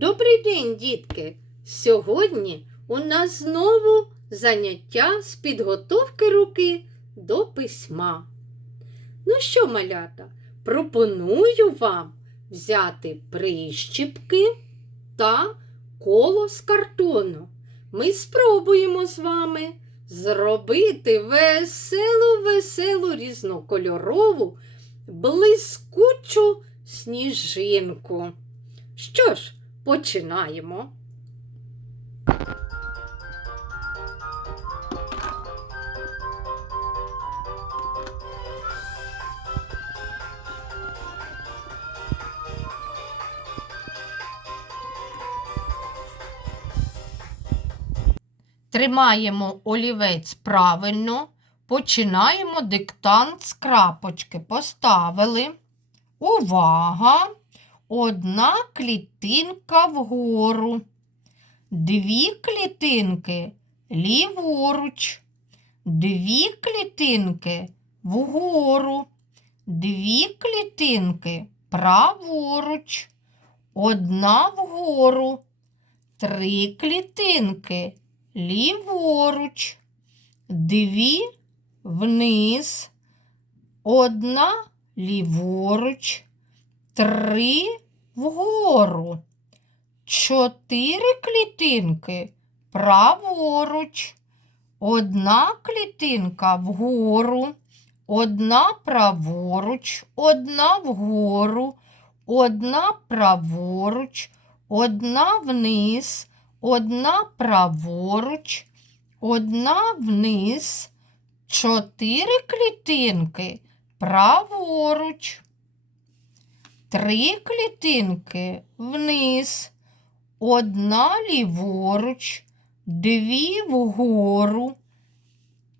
Добрий день, дітки! Сьогодні у нас знову заняття з підготовки руки до письма. Ну що, малята, пропоную вам взяти прищіпки та коло з картону. Ми спробуємо з вами зробити веселу, веселу різнокольорову, блискучу сніжинку. Що ж, починаємо. Тримаємо олівець правильно, починаємо диктант з крапочки. Поставили. Увага! Одна клітинка вгору, дві клітинки ліворуч, дві клітинки вгору, дві клітинки праворуч, одна вгору, три клітинки ліворуч, дві вниз, одна ліворуч три вгору, чотири клітинки праворуч, одна клітинка вгору, одна праворуч, одна вгору, одна праворуч, одна вниз, одна праворуч, одна вниз, чотири клітинки праворуч три клітинки вниз, одна ліворуч, дві вгору,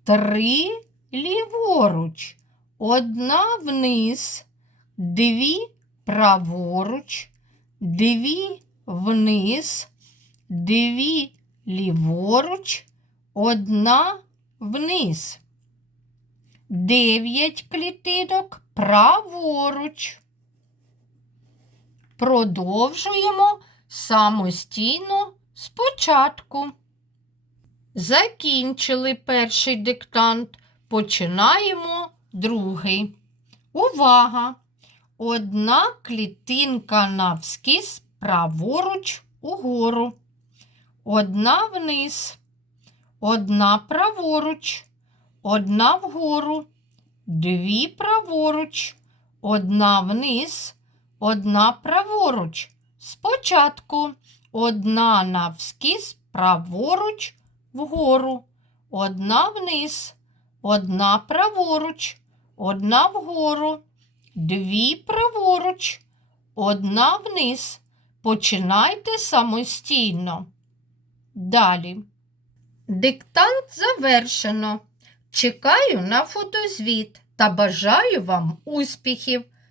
три ліворуч, одна вниз, дві праворуч, дві вниз, дві ліворуч, одна вниз. Дев'ять клітинок праворуч. Продовжуємо самостійно спочатку. Закінчили перший диктант. Починаємо другий. Увага! Одна клітинка навскіз праворуч угору. Одна вниз. Одна праворуч. Одна вгору. Дві праворуч. Одна вниз одна праворуч. Спочатку одна навскіз праворуч вгору, одна вниз, одна праворуч, одна вгору, дві праворуч, одна вниз. Починайте самостійно. Далі. Диктант завершено. Чекаю на фотозвіт та бажаю вам успіхів.